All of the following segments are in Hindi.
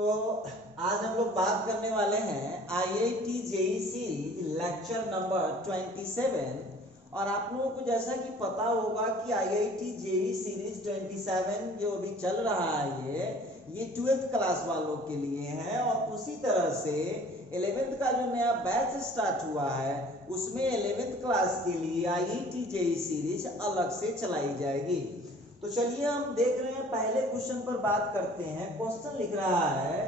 तो आज हम लोग बात करने वाले हैं IIT JEE series lecture number 27। और आप लोगों को जैसा कि पता होगा कि IIT JEE सीरीज 27 जो अभी चल रहा है ये 12th क्लास वालों के लिए है। और उसी तरह से 11th का जो नया बैच स्टार्ट हुआ है उसमें 11th क्लास के लिए IIT JEE सीरीज अलग से चलाई जाएगी। तो चलिए हम देख रहे हैं, पहले क्वेश्चन पर बात करते हैं। क्वेश्चन लिख रहा है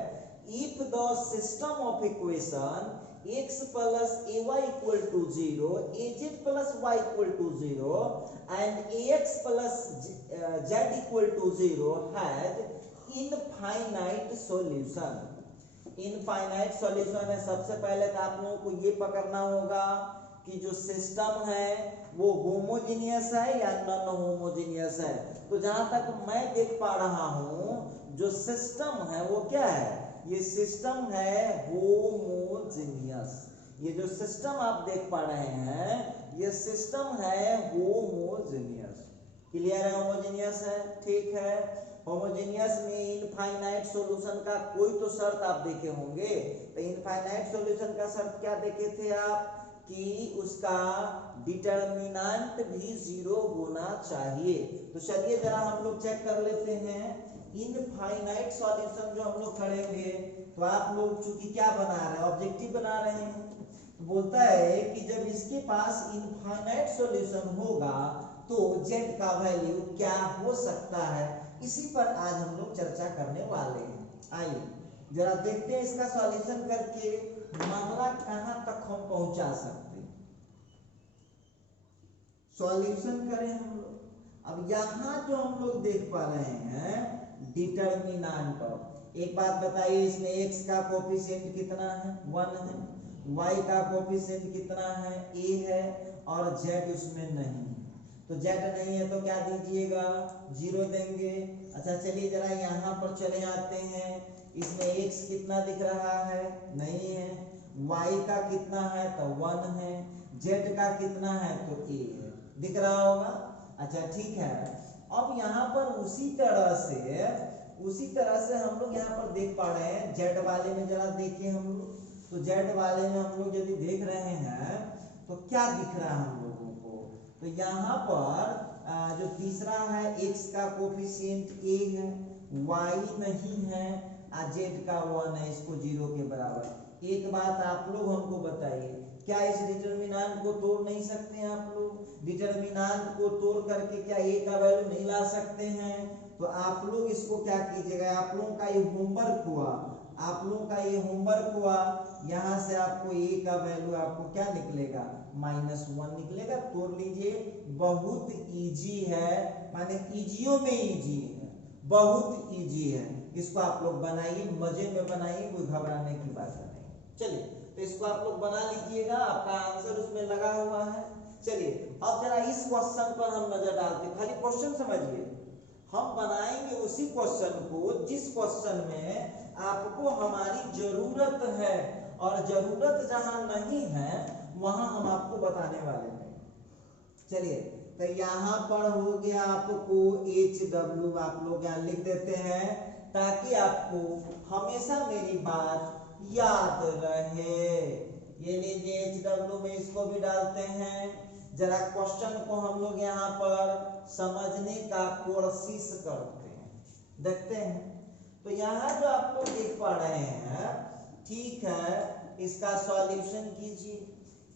if the system of equation x plus ay equal to 0, az plus y equal to 0 and ax plus z equal to 0 has infinite solution. Infinite solution है। सबसे पहले तो आप लोगों को ये पकड़ना होगा कि जो सिस्टम है वो होमोजीनियस है या नॉन होमोजीनियस है। तो जहां तक मैं देख पा रहा हूं जो सिस्टम है वो क्या है, ये सिस्टम है होमोजीनियस। ये जो सिस्टम आप देख पा रहे हैं ये सिस्टम है होमोजीनियस। क्लियर है? होमोजीनियस है, ठीक है। होमोजीनियस में इनफाइनाइट सॉल्यूशन का कोई तो शर्त आप देखे होंगे। तो इनफाइनाइट सॉल्यूशन का शर्त क्या देखे थे आप कि उसका डिटर्मिनेंट भी 0 होना चाहिए। तो चलिए जरा हम लोग चेक कर लेते हैं इनफाइनाइट सॉल्यूशन जो हम लोग करेंगे। तो आप लोग चूंकि क्या बना रहे हैं, ऑब्जेक्टिव बना रहे हैं, तो बोलता है कि जब इसके पास इनफाइनाइट सॉल्यूशन होगा तो z का वैल्यू क्या हो सकता है, इसी पर आज हम लोग चर्चा करने वाले हैं। आइए जरा देखते हैं इसका सॉल्यूशन करके मामला कहां तक हम पहुंचा सकते हैं। सॉल्यूशन करें हम लोग। अब यहां जो हम लोग देख पा रहे हैं डिटर्मिनेंट ऑफ, एक बात बताइए, इसमें x का कोफिशिएंट कितना है, 1 है। y का कोफिशिएंट कितना है, a है। और z उसमें नहीं है। तो z नहीं है तो क्या दीजिएगा, 0 देंगे। अच्छा चलिए जरा यहाँ पर चले आते हैं। इसमें x कितना दिख रहा है, नहीं है। y का कितना है तो 1 है। z का कितना है तो a है, दिख रहा होगा। अच्छा ठीक है। अब यहाँ पर उसी तरह से हम लोग यहाँ पर देख पा रहे हैं z वाले में, जरा देखिए हम लोग। तो z वाले में हम लोग यदि देख रहे हैं तो क्या दिख रहा है हम लोगों को, तो यहाँ पर जो तीसरा है x का कोफिशिएंट a है, y नहीं है, z का 1 है, इसको 0 के बराबर। एक बात आप लोग हमको बताइए, क्या इस डिटर्मिनेंट को तोड़ नहीं सकते हैं आप लोग? डिटर्मिनेंट को तोड़ करके क्या a का वैल्यू नहीं ला सकते हैं? तो आप लोग इसको क्या कीजिएगा, आप लोगों का ये होमवर्क हुआ, यहाँ से आपको a का वैल्यू आपको क्या निकलेगा, -1 निकलेगा। तोड़ लीजिए, बहुत इजी है, माने इजियों में इजी है, बहुत इजी है। इसको आप लोग बनाइए, मजे में बनाइए, कोई घबराने की बात नहीं। चलिए तो इसको आप लोग बना लीजिएगा, आपका आंसर उसमें लगा हुआ है। चलिए अब जरा इस क्वेश्चन पर हम नजर डालते हैं। खाली क्वेश्चन समझिए, हम बनाएंगे उसी क्वेश्चन को जिस क्वेश्चन में आपको हमारी जरूरत है, और जरूरत जहां नहीं है वहां हम आपको बताने वाले हैं। चलिए तो यहाँ पर हो गया आपको HW, आप लोग यहाँ लिख देते हैं ताकि आपको हमेशा मेरी बात याद रहे। ये लीजिए HW में इसको भी डालते हैं। जरा क्वेश्चन को हम लोग यहाँ पर समझने का कोशिश करते हैं, देखते हैं। तो यहाँ जो आप लोग देख पा रहे हैं, ठीक है, इसका सॉल्यूशन कीजिए।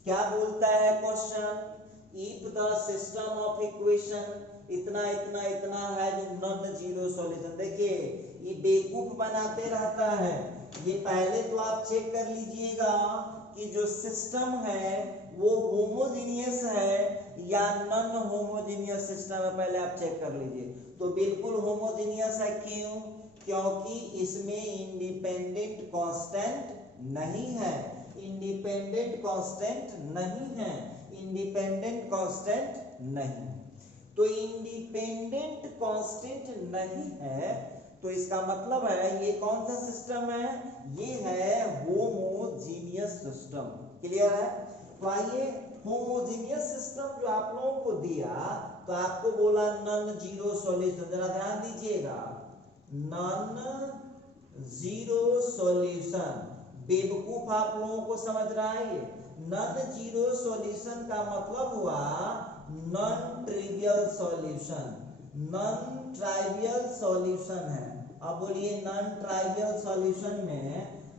क्या बोलता है question, if the system of equation इतना इतना इतना है नॉट जीरो सॉल्यूशन। देखिए ये बेवकूफ बनाते रहता है। ये पहले तो आप चेक कर लीजिएगा कि जो सिस्टम है वो होमोजीनियस है या नॉन होमोजीनियस सिस्टम है, पहले आप चेक कर लीजिए। तो बिल्कुल होमोजीनियस है। क्यों? क्योंकि इसमें इंडिपेंडेंट कांस्टेंट नहीं है, इंडिपेंडेंट कांस्टेंट नहीं है, इंडिपेंडेंट कांस्टेंट नहीं। तो इंडिपेंडेंट कांस्टेंट नहीं है तो इसका मतलब है ये कौन सा सिस्टम है, ये है होमोजीनियस सिस्टम। क्लियर है? तो आइए होमोजीनियस सिस्टम जो आप लोगों को दिया तो आपको बोला नॉन जीरो सॉल्यूशन। जरा ध्यान दीजिएगा, नॉन जीरो सॉल्यूशन। बेवकूफ आप लोगों को समझ रहा है ये? नॉन जीरो सॉल्यूशन का मतलब हुआ non trivial solution, non trivial solution है। अब बोलिए नॉन ट्राइवियल सॉल्यूशन में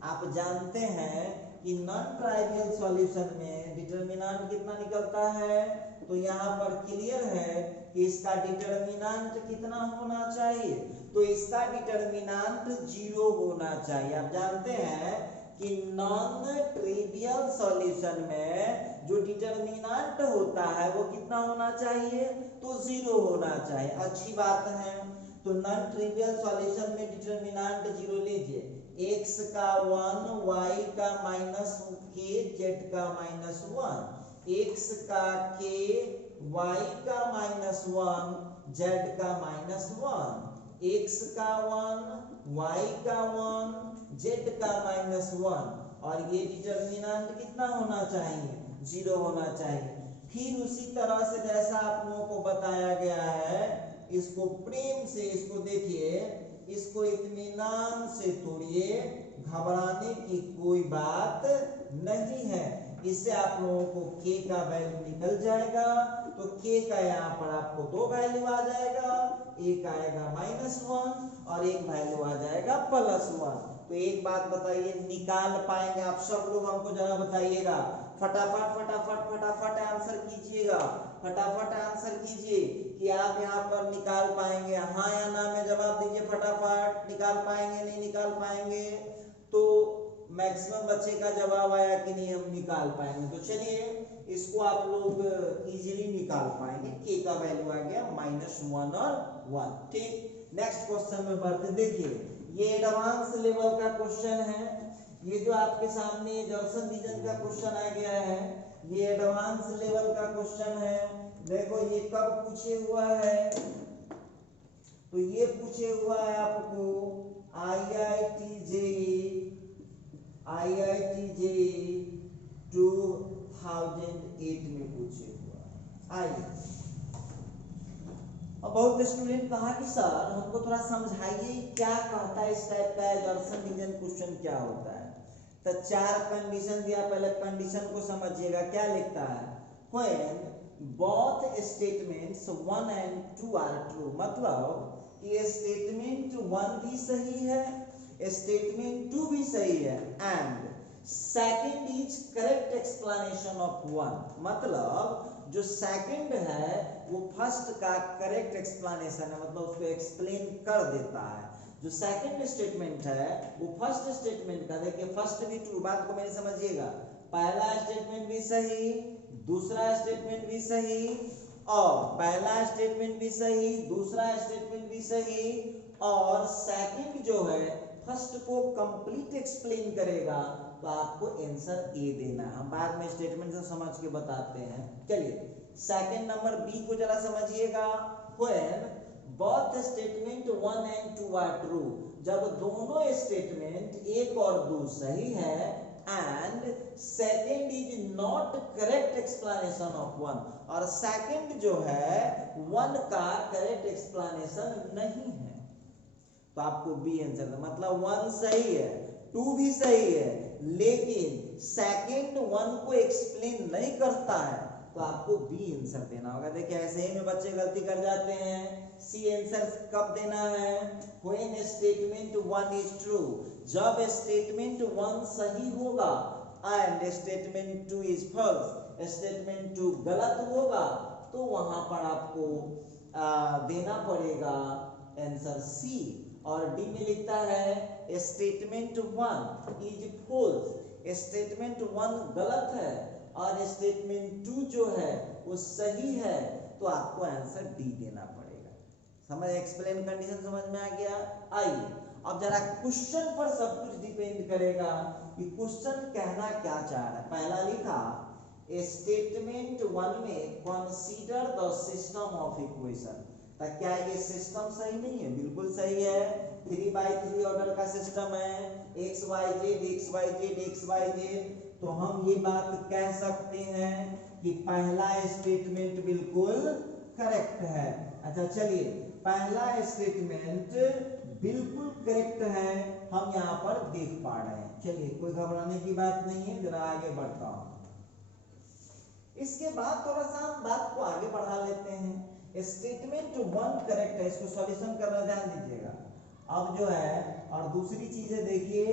आप जानते हैं कि नॉन ट्राइवियल सॉल्यूशन में डिटरमिनेंट कितना निकलता है? तो यहाँ पर क्लियर है कि इसका डिटरमिनेंट कितना होना चाहिए? तो इसका डिटरमिनेंट जीरो होना चाहिए। आप जानते हैं कि नॉन ट्रिवियल सॉल्यूशन में जो डिटरमिनेंट होता है वो कितना होना चाहिए? तो जीरो होना चाहिए। अच्छी बात है। तो नॉन ट्रिवियल सॉल्यूशन में डिटरमिनेंट जीरो लीजिए, x का 1, y का -k, z का -1, x का k, y का -1, z का -1, x का 1, y का 1, z का -1, और ये डिटरमिनेंट कितना होना चाहिए? जीरो होना चाहिए। फिर उसी तरह से जैसा आप लोगों को बताया गया है, इसको प्रेम से इसको देखिए, इसको इत्मीनान से तोड़िए, घबराने की कोई बात नहीं है। इससे आप लोगों को k का वैल्यू निकल जाएगा। तो k का यहाँ पर आपको दो वैल्यू आ जाएगा, एक आएगा -1 और एक वैल्यू आ जाएगा +1। तो एक बात बताइए, निकाल पाएंगे आप सब लोग? हमको जरा बताइएगा, फटाफट फटाफट फटाफट आंसर कीजिएगा, फटाफट आंसर कीजिए कि आप यहाँ पर निकाल पाएंगे। हाँ या ना में जवाब दीजिए फटाफट। निकाल पाएंगे नहीं निकाल पाएंगे? तो मैक्सिमम बच्चे का जवाब आया कि नहीं हम निकाल पाएंगे। तो चलिए इसको आप लोग इजीली निकाल पाएंगे। k का वैल्यू आ गया -1 और 1। ठीक, नेक्स्ट क्वेश्चन में बढ़ते। देखिए ये एडवांस लेवल का क्वेश्चन है। ये जो आपके सामने जॉनसन डिवीजन का क्वेश्चन आ गया है, ये एडवांस लेवल का क्वेश्चन है। देखो ये कब पूछे हुआ है? तो ये पूछे हुआ है आपको IIT JEE 2008 में पूछे हुआ है। आइए, अब बहुत स्टूडेंट कहा कि सर हमको थोड़ा समझाइए क्या कहता है इस टाइप का जॉनसन डिवीजन क्वेश्चन क्या होता है। तो 4 कंडीशन दिया, पहले कंडीशन को समझिएगा। क्या लिखता है? When both statements 1 and 2 are true, मतलब ये स्टेटमेंट 1 भी सही है, स्टेटमेंट 2 भी सही है, and second is correct explanation of 1, मतलब जो सेकंड है वो फर्स्ट का करेक्ट एक्सप्लेनेशन है, मतलब उसको एक्सप्लेन कर देता है। जो सेकंड स्टेटमेंट है वो फर्स्ट स्टेटमेंट का, देखिए फर्स्ट भी ट्रू, बात को मेरे समझिएगा, पहला स्टेटमेंट भी सही, दूसरा स्टेटमेंट भी सही, और पहला स्टेटमेंट भी सही, दूसरा स्टेटमेंट भी सही, और सेकंड जो है फर्स्ट को कंप्लीट एक्सप्लेन करेगा। तो आपको आंसर ए देना है। हम बाद में स्टेटमेंट से समझ के बताते हैं। चलिए सेकंड नंबर बी को जरा समझिएगा। When both statement 1 and 2 are true, जब दोनों स्टेटमेंट 1 और 2 सही है, and second is not correct explanation of 1, और सेकंड जो है 1 का करेक्ट एक्सप्लेनेशन नहीं है, तो आपको बी आंसर था। मतलब 1 सही है, 2 भी सही है, लेकिन सेकंड 1 को एक्सप्लेन नहीं करता है, तो आपको बी आंसर देना होगा। देखिए ऐसे ही में बच्चे गलती कर जाते हैं। सी आंसर कब देना है? When statement 1 is true, जब स्टेटमेंट 1 सही होगा, and statement 2 is false, statement 2 गलत होगा, तो वहां पर आपको देना पड़ेगा आंसर सी। और डी में लिखता है स्टेटमेंट 1 इज फॉल्स, स्टेटमेंट 1 गलत है और स्टेटमेंट 2 जो है वो सही है, तो आपको आंसर डी देना पड़ेगा। समझ, एक्सप्लेन कंडीशन समझ में आ गया। आइए अब जरा क्वेश्चन पर सब कुछ डिपेंड करेगा कि क्वेश्चन कहना क्या चाह रहा है। पहला लिखा स्टेटमेंट 1 में consider the system of equation, तो क्या ये सिस्टम सही नहीं है? बिल्कुल सही है। 3/3 ऑर्डर का सिस्टम है, x y z x y z x y z. तो हम ये बात कह सकते हैं कि पहला स्टेटमेंट बिल्कुल करेक्ट है। अच्छा चलिए, पहला स्टेटमेंट बिल्कुल करेक्ट है हम यहाँ पर देख पा रहे हैं। चलिए कोई घबराने की बात नहीं है, जरा आगे बढ़ता हूं। इसके बाद थोड़ा सा हम बात को आगे बढ़ा लेते हैं। स्टेटमेंट 1 करेक्ट है, इसको सॉल्यूशन करना ध्यान दीजिएगा। अब जो है और दूसरी चीज है, देखिए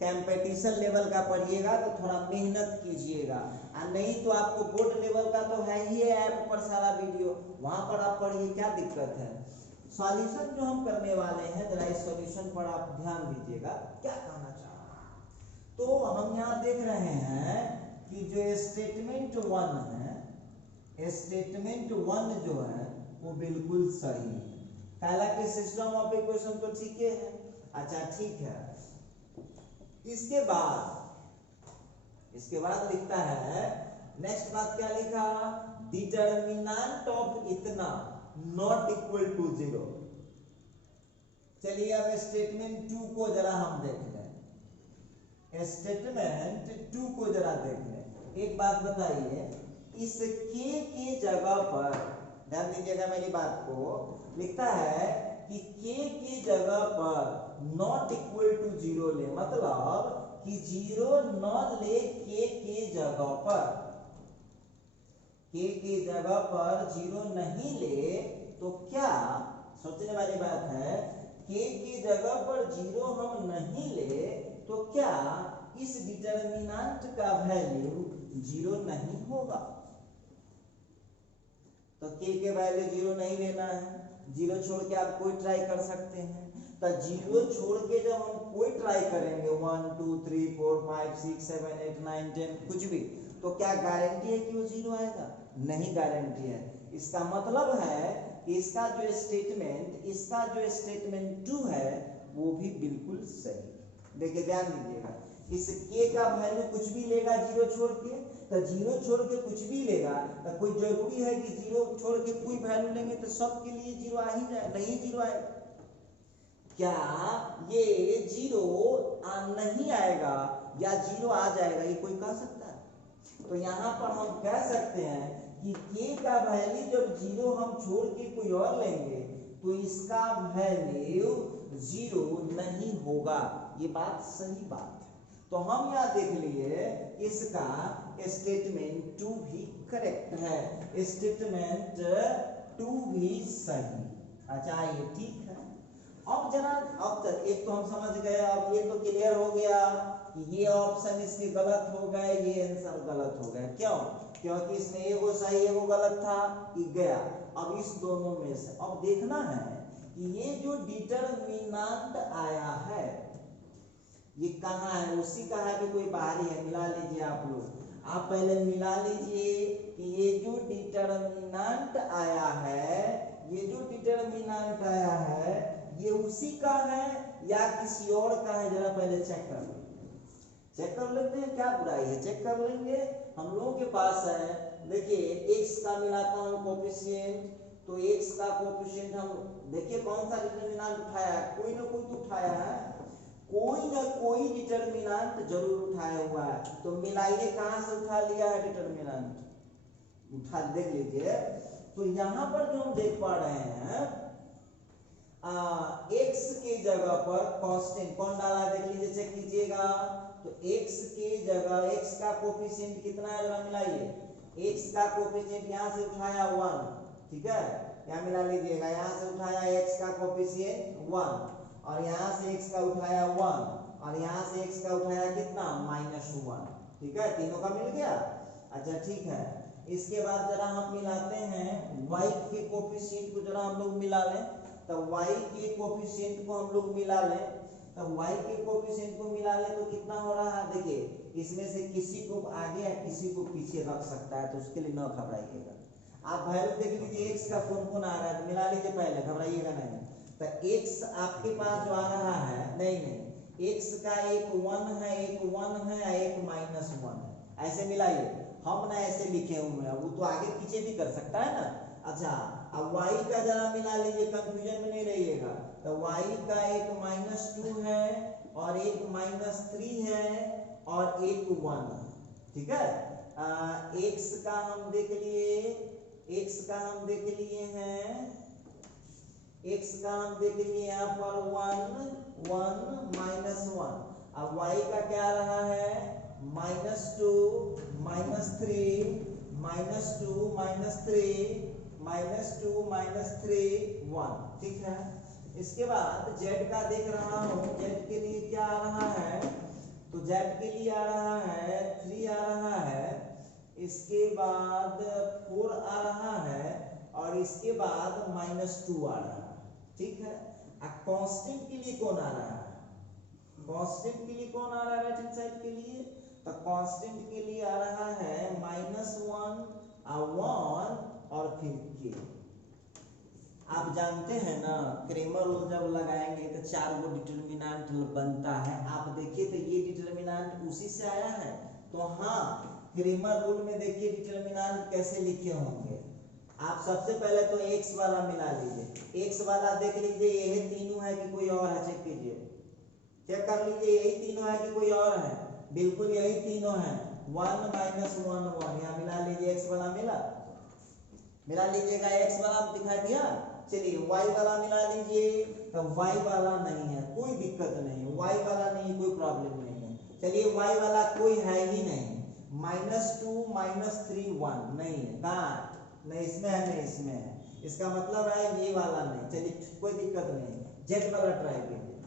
कंपटीशन लेवल का पढ़िएगा तो थोड़ा मेहनत कीजिएगा, और नहीं तो आपको बोर्ड लेवल का तो है ही है ऐप पर सारा वीडियो, वहां पर आप पढ़िए, क्या दिक्कत है। सॉल्यूशन जो हम करने वाले हैं, जरा इस सॉल्यूशन पर आप ध्यान दीजिएगा क्या कहना चाह रहा हूं। तो हम यहाँ देख रहे हैं कि जो स्टेटमेंट 1 है, स्टेटमेंट 1 जो है वो बिल्कुल सही है। हालांकि सिस्टम ऑफ इक्वेशन तो ठीक है। अच्छा ठीक है, इसके बाद लिखता है, नेक्स्ट बात क्या लिखा, डिटर्मिनेंट ऑफ इतना नॉट इक्वल टू 0। चलिए अब स्टेटमेंट 2 को जरा हम देख लें। स्टेटमेंट 2 को जरा देख लें। एक बात बताइए, इस k की जगह पर ध्यान दीजिएगा मेरी बात को, लिखता है कि k की जगह पर नॉट इक्वल टू 0 ले, मतलब कि 0 न ले k की जगह पर, k की जगह पर 0 नहीं ले तो क्या, सोचने वाली बात है, k की जगह पर 0 हम नहीं ले तो क्या इस डिटर्मिनेंट का वैल्यू 0 नहीं होगा। तो k के वैल्यू 0 नहीं लेना है, 0 छोड़ के आप कोई ट्राई कर सकते हैं। तो 0 छोड़ के जब हम कोई ट्राई करेंगे 1 2 3 4 5 6 7 8 9 10 कुछ भी, तो क्या गारंटी है कि वो 0 आएगा? नहीं गारंटी है। इसका मतलब है कि इसका जो स्टेटमेंट 2 है वो भी बिल्कुल सही। देखिए ध्यान दीजिएगा, इस k का वैल्यू कुछ भी लेगा 0 छोड़ के, तो 0 छोड़ के कुछ भी लेगा, तो कोई जरूरी है कि 0 छोड़ के कोई वैल्यू लेंगे तो सबके लिए 0 आ ही जाए? नहीं 0 आएगा। क्या ये 0 नहीं आएगा या 0 आ जाएगा, ये कोई कह सकता है? तो यहाँ पर हम कह सकते हैं कि k का वैल्यू जब 0 हम छोड़ के कोई और लेंगे तो इसका वैल्यू 0 नहीं होगा। ये बात सही बात है। तो हम यहाँ देख लिए इसका स्टेटमेंट 2 भी करेक्ट है, स्टेटमेंट 2 भी सही। अच्छा ये ठीक है। अब जरा अब तक एक तो हम समझ गए, अब ये तो क्लियर हो गया कि ये ऑप्शन इसके गलत हो गए, ये आंसर गलत हो गए। क्यों? क्योंकि इसमें एगो सही एगो गलत था, ये गया। अब इस दोनों में से अब देखना है कि ये जो डिटर्मिनेंट आया है ये कहाँ है, उसी का है कि कोई बाहरी है? मिला लीजिए आप लोग, आप पहले मिला लीजिए कि ये जो डिटर्मिनेंट आया है, ये जो डिटर्मिनेंट आया है ये उसी का है या किसी और का है, जरा पहले चेक कर लेते हैं। क्या बुराई है, चेक कर लेंगे। हम लोगों के पास है, देखिए x का मिलाता हूँ कोफिशिएंट, तो x का कोफिशिएंट हम देखिए कौन सा डिटर्मिनेंट उठाया है, कोई ना कोई तो उठाया है, कोई ना कोई डिटर्मिनेंट जरूर उठाया हुआ है। तो मिलाइए कहाँ से उठा लिया है डिटर्मिनेंट, उठा देख लीजिए। तो यहाँ पर जो हम देख पा रहे हैं x की जगह पर कांस्टेंट कौन डाला है, देख लीजिए, चेक कीजिएगा। तो x की जगह x का कोफिशिएंट कितना है, जरा मिलाइए। x का कोफिशिएंट यहाँ से उठाया 1, ठीक है, यहाँ मिला लीजिएगा। यहाँ से उठाया x का कोफिशिएंट 1, और यहाँ से x का उठाया 1, और यहाँ से x का उठाया कितना, -1, ठीक है, तीनों का मिल गया। अच्छा ठीक है, इसके बाद जरा हम मिलाते हैं y के कोफिशिएंट को, जरा हम लोग मिला लें। तो y के कोफिशिएंट को हम लोग मिला लें, तो y के कोफिशिएंट को मिला लें तो कितना हो रहा है, देखिए इसमें से किसी को आगे या किसी को पीछे रख सकता है, तो उसके लिए न घबराइएगा। आप वैल्यू देख लीजिए x का कौन कौन आ रहा है, तो मिला लीजिए पहले, घबराइएगा नहीं। तो x आपके पास जो आ रहा है, नहीं x का एक 1 है, एक 1 है, एक -1 है, ऐसे मिलाइए। हम ना ऐसे लिखे हुए हैं, वो तो आगे पीछे भी कर सकता है ना। अच्छा अब y का जरा मिला लीजिए, कंफ्यूजन में नहीं रहिएगा। तो y का एक -2 है और एक -3 है और एक 1 है, ठीक है। x का हम देख लिए, x का हम देख लिए हैं, x का हम देख लिए यहाँ पर 1 1 -1। अब y का क्या रहा है -2 -3 -2 -3 -2 -3 1, ठीक है। इसके बाद z का देख रहा हूँ, z के लिए क्या आ रहा है, तो z के लिए आ रहा है 3 आ रहा है, इसके बाद 4 आ रहा है और इसके बाद -2 आ रहा है, ठीक है। कांस्टेंट के लिए कौन आ रहा है, कांस्टेंट के लिए कौन आ रहा है राइट हैंड साइड के लिए, तो कांस्टेंट के लिए आ रहा है -1 1 और फिर k। आप जानते हैं ना क्रेमर रूल जब लगाएंगे तो 4 गो डिटरमिनेंट बनता है। आप देखिए तो ये डिटरमिनेंट उसी से आया है, तो हाँ क्रेमर रूल में देखिए डिटरमिनेंट कैसे लिखे होंगे। आप सबसे पहले तो x वाला मिला लीजिए, x वाला देख लीजिए यही तीनों है कि कोई और है, चेक कीजिए, चेक कर लीजिए यही तीनों है कि कोई और है, बिल्कुल यही तीनों है। 1 -1 1 यहाँ मिला लीजिए, x वाला मिला लीजिएगा, x वाला दिखाई दिया। चलिए y वाला मिला लीजिए, तो y वाला नहीं है, कोई दिक्कत नहीं है, y वाला नहीं, कोई प्रॉब्लम नहीं है। चलिए y वाला कोई है ही नहीं, -2 -3 1 नहीं है, कहाँ नहीं, इसमें है नहीं, इसमें है, इसका मतलब है ये वाला नहीं। चलिए कोई दिक्कत नहीं, z वाला ट्राई कीजिए,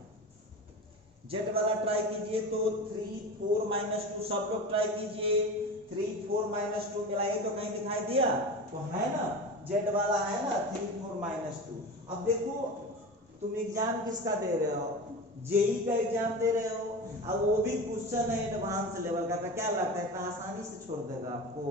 z वाला ट्राई कीजिए, तो 3 4 -2 सब लोग ट्राई कीजिए, 3 4 -2 मिलाइए तो कहीं दिखाई दिया, तो है ना z वाला है ना 3 4 -2। अब देखो तुम एग्जाम किसका दे रहे हो, जेई का एग्जाम दे रहे हो, अब वो भी क्वेश्चन है एडवांस लेवल का, तो क्या लगता है इतना आसानी से छोड़ देगा आपको,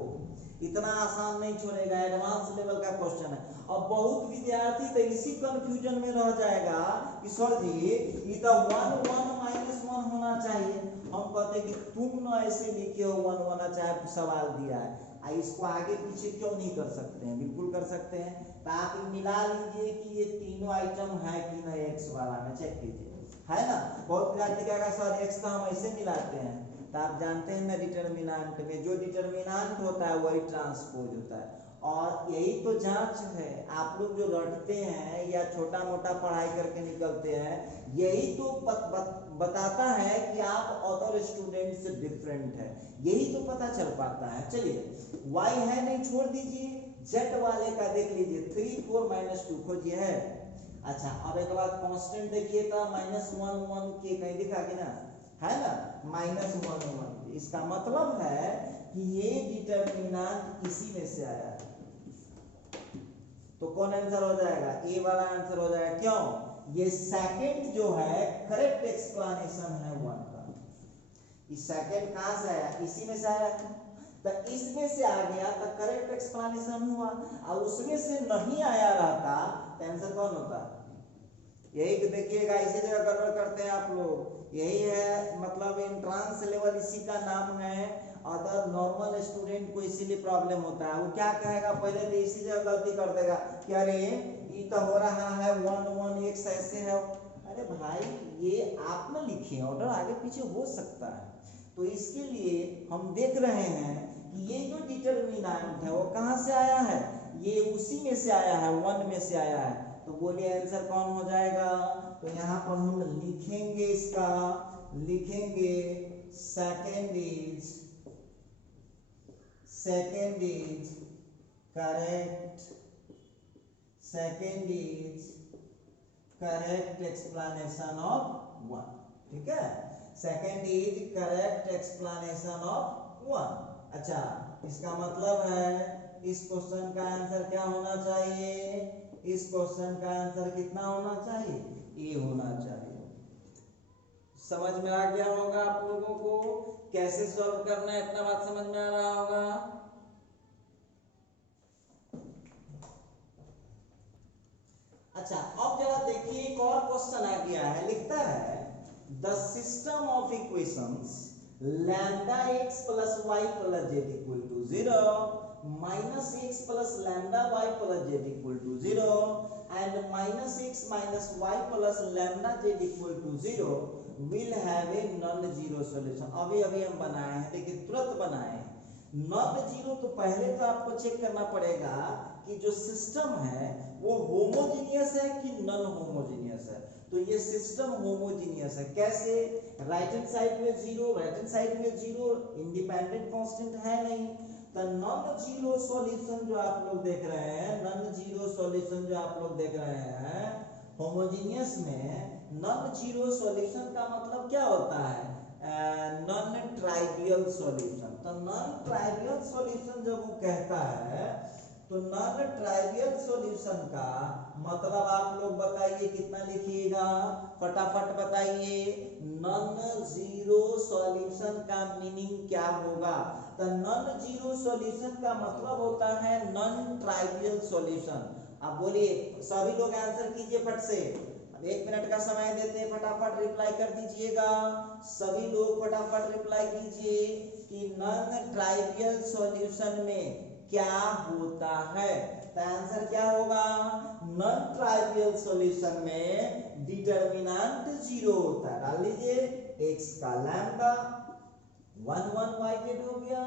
इतना आसान नहीं छोड़ेगा, एडवांस लेवल का क्वेश्चन है। अब बहुत विद्यार्थी तो इसी कंफ्यूजन में रह जाएगा कि सर जी ये तो 1 1 -1 होना चाहिए, हम कहते कि तुम ना ऐसे लिखे हो 1 होना चाहिए, सवाल दिया है, इसको आगे पीछे क्यों नहीं कर सकते हैं, बिल्कुल कर सकते हैं। तो आप मिला लीजिए कि ये तीनों आइटम है कि नहीं, एक्स वाला में चेक कीजिए, है ना। बहुत विद्यार्थी कहेगा सर एक्स तो हम ऐसे मिलाते हैं, तो आप जानते हैं ना डिटरमिनेंट में जो डिटरमिनेंट होता है वही ट्रांसपोज होता है, और यही तो जांच है। आप लोग जो रटते हैं या छोटा मोटा पढ़ाई करके निकलते हैं, यही तो बताता है कि आप अदर स्टूडेंट से डिफरेंट है, यही तो पता चल पाता है। चलिए y है नहीं, छोड़ दीजिए, z वाले का देख लीजिए 3 4 -2 खोजिए है। अच्छा अब एक बात कांस्टेंट देखिए तो -1 1 के कहीं दिखा कि ना, है ना -1 1, इसका मतलब है कि ये डिटरमिनेंट इसी में से आया है, तो कौन आंसर हो जाएगा, ए वाला आंसर हो जाएगा। क्यों, ये सेकंड जो है करेक्ट एक्सप्लेनेशन है 1 का, इस सेकंड कहां से आया, इसी में से आया, तो इसमें से आ गया तो करेक्ट एक्सप्लेनेशन हुआ, और उसमें से नहीं आया रहता तो आंसर कौन होता, यही देखिएगा, इसी जगह गड़बड़ करते हैं आप लोग, यही है मतलब एंट्रांस लेवल इसी का नाम है, अदर नॉर्मल स्टूडेंट को इसीलिए प्रॉब्लम होता है, वो क्या कहेगा पहले तो इसी जगह गलती कर देगा कि अरे ये तो हो रहा है 1 1 x ऐसे है, अरे भाई ये आप ना लिखे, ऑर्डर आगे पीछे हो सकता है, तो इसके लिए हम देख रहे हैं कि ये जो डिटरमिनेंट है वो कहाँ से आया है, ये उसी में से आया है, 1 में से आया है, तो बोलिए आंसर कौन हो जाएगा, तो यहाँ पर हम लिखेंगे, इसका लिखेंगे second is correct, second is correct explanation of 1, ठीक है, second is correct explanation of 1। अच्छा इसका मतलब है इस क्वेश्चन का आंसर क्या होना चाहिए, इस क्वेश्चन का आंसर कितना होना चाहिए, ए होना चाहिए। समझ में आ गया होगा आप लोगों को कैसे सॉल्व करना है, इतना बात समझ में आ रहा होगा। अच्छा अब जरा देखिए एक और क्वेश्चन आ गया है, लिखता है the system of equations lambda x plus y plus z equal to 0 minus x plus lambda y plus z equal to 0 and minus x minus y plus lambda z equal to 0 will have a non zero solution. अभी अभी हम बनाए हैं, देखिए तुरंत बनाए हैं नॉन जीरो, तो पहले तो आपको चेक करना पड़ेगा कि जो सिस्टम है वो होमोजीनियस है कि नॉन होमोजीनियस है। तो ये सिस्टम होमोजीनियस है। कैसे? राइट हैंड साइड में जीरो, राइट हैंड साइड में जीरो, इंडिपेंडेंट कांस्टेंट है नहीं, तो नॉन जीरो सॉल्यूशन जो आप लोग देख रहे हैं, नॉन जीरो सॉल्यूशन जो आप लोग देख रहे हैं होमोजीनियस में, नॉन जीरो सॉल्यूशन का मतलब क्या होता है? Non trivial solution. तो नॉन ट्राइवियल सॉल्यूशन जब वो कहता है तो नॉन ट्राइवियल सॉल्यूशन का मतलब आप लोग बताइए, कितना लिखिएगा, फटाफट बताइए। नॉन जीरो सॉल्यूशन का मीनिंग क्या होगा? तो नॉन जीरो सॉल्यूशन का मतलब होता है नॉन ट्राइवियल सॉल्यूशन। अब बोलिए, सभी लोग आंसर कीजिए फट से। 1 मिनट का समय देते हैं, फटाफट रिप्लाई कर दीजिएगा। सभी लोग फटाफट रिप्लाई कीजिए कि नॉन ट्राइवियल सॉल्यूशन में क्या होता है। तो आंसर क्या होगा? नॉन ट्राइवियल सॉल्यूशन में डिटरमिनेंट जीरो होता है। डाल लीजिए, x का लैम्डा 1 1 y जेड हो गया,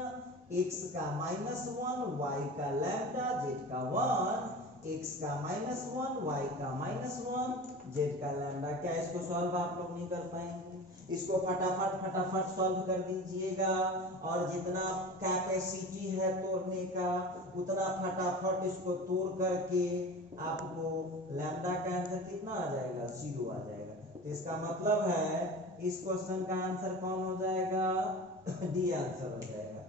x का -1 y का लैम्डा z का 1, x का -1 y का -1 z का लैम्डा। क्या इसको सॉल्व आप लोग नहीं कर पाएंगे? इसको फटाफट सॉल्व कर दीजिएगा, और जितना कैपेसिटी है तोड़ने का उतना फटाफट इसको तोड़ करके आपको लैम्डा का आंसर कितना आ जाएगा? 0 आ जाएगा। तो इसका मतलब है इस क्वेश्चन का आंसर कौन हो जाएगा? डी आंसर हो जाएगा।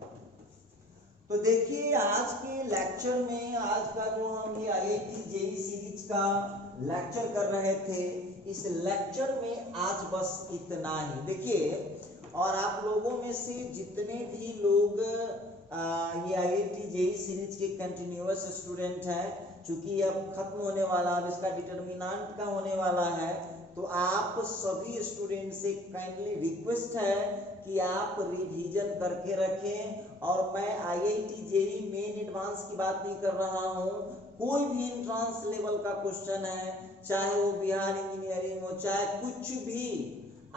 तो देखिए, आज के लेक्चर में, आज का जो हम ये IIT JEE सीरीज का लेक्चर कर रहे थे, इस लेक्चर में आज बस इतना ही। देखिए, और आप लोगों में से जितने भी लोग ये IIT JEE सीरीज के कंटिन्यूअस स्टूडेंट हैं, चूंकि अब खत्म होने वाला, अब इसका डिटरमिनेंट का होने वाला है, तो आप सभी स्टूडेंट से काइंडली रिक्वेस्ट है कि आप रिवीजन करके रखें। और मैं IIT JEE मेन एडवांस की बात नहीं कर रहा हूँ, कोई भी एंट्रेंस लेवल का क्वेश्चन है, चाहे वो बिहार इंजीनियरिंग हो, चाहे कुछ भी,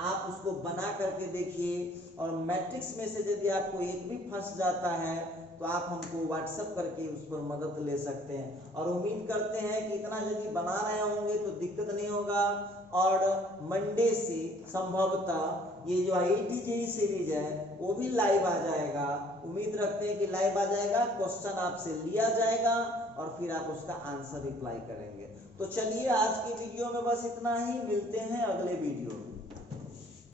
आप उसको बना करके देखिए। और मैट्रिक्स में से यदि आपको एक भी फंस जाता है तो आप हमको व्हाट्सएप करके उस पर मदद ले सकते हैं। और उम्मीद करते हैं कि इतना यदि बना रहे होंगे तो दिक्कत नहीं होगा। और मंडे से संभवतः ये जो IIT JEE सीरीज है वो भी लाइव आ जाएगा। उम्मीद रखते हैं कि लाइव आ जाएगा, क्वेश्चन आपसे लिया जाएगा और फिर आप उसका आंसर रिप्लाई करेंगे। तो चलिए, आज की वीडियो में बस इतना ही, मिलते हैं अगले वीडियो में।